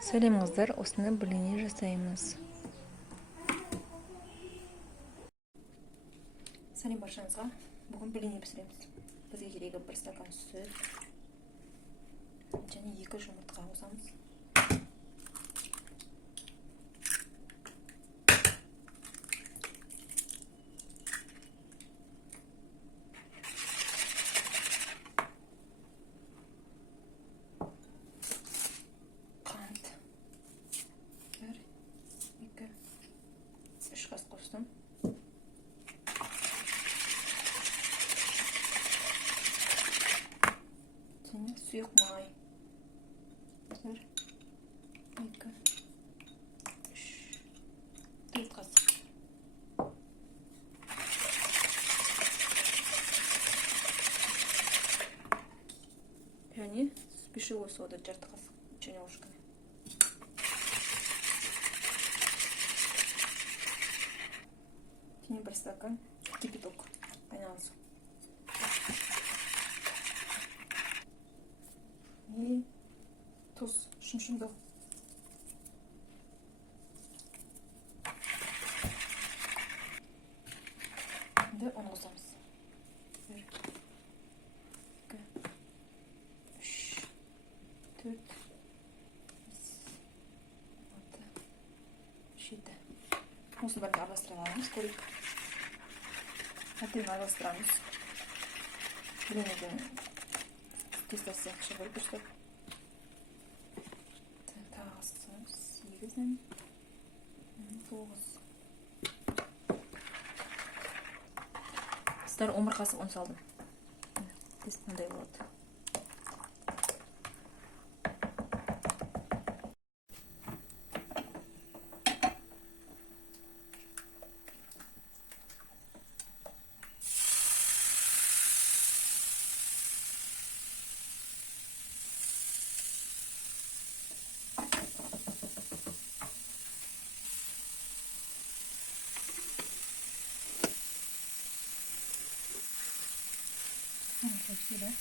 Сәлем қыздар, осыны блини жасаймыз. Сәлем баршаңызға. Бүгін блини пісіреміз. Бізге керегі 1 стакан сүт және 2 жұмыртқа қосамыз. Қант 1, 2, 3 қас қостым. Және сұйық май 1, 2, 3, 4 қасық. Және пищевой сода 1 қасық, чайная ложка. Және 1 стакан кипяток айналысы. И тұз, шымшымдық. Енді оны қосамыз. 1, 2, 3, 4, 5, 6, 7. Осыны бәрін араластыра аламыз, көрейік. Әбден араластырамыз. Блиннің тестасы шығып дұрыстап. Тағыстым 8-ден 9. Сіздер 11 қасық ұн салдым. Тест мындай болады. Şöyle.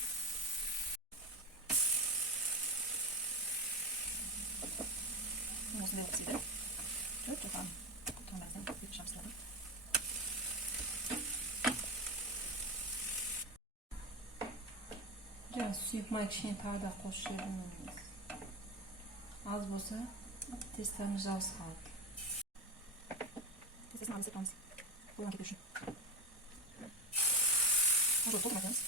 Nasıl yapsaydı? Çok tamam. Kutulardan yapacağım sana. Biraz suyup mayıkşen tağda koşuyoruz. Az bolsa testlerimiz az kaldı. Testesini alırız yapmamız. Koyalım ki düşün. Az olsa olmadınız.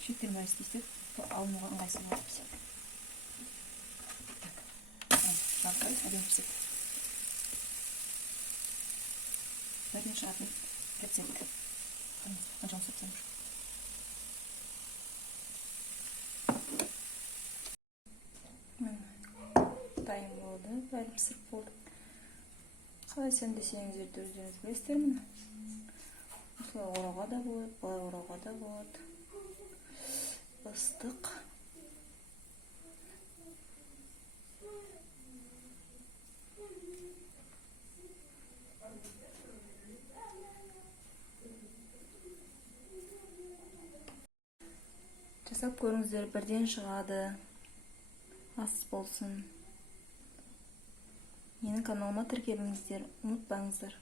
Шеттен бәрі істейсек, алынуға ыңғайсыз болады бізде. Жабысайыз, әден пісіп. Бәрден шығатын рецепт. Қаншауын сөйтсем жүр. Дайын болды, бәрі пісіп болды. Қалай сәндесеңіздер өздеріңіз білесіздер міне. Осылай орауға да болады, былай орауға да болады. Ыстық. Жасап көріңіздер, бірден шығады. Ас болсын. Менің каналыма тіркеліңіздер, ұмытпаңыздар.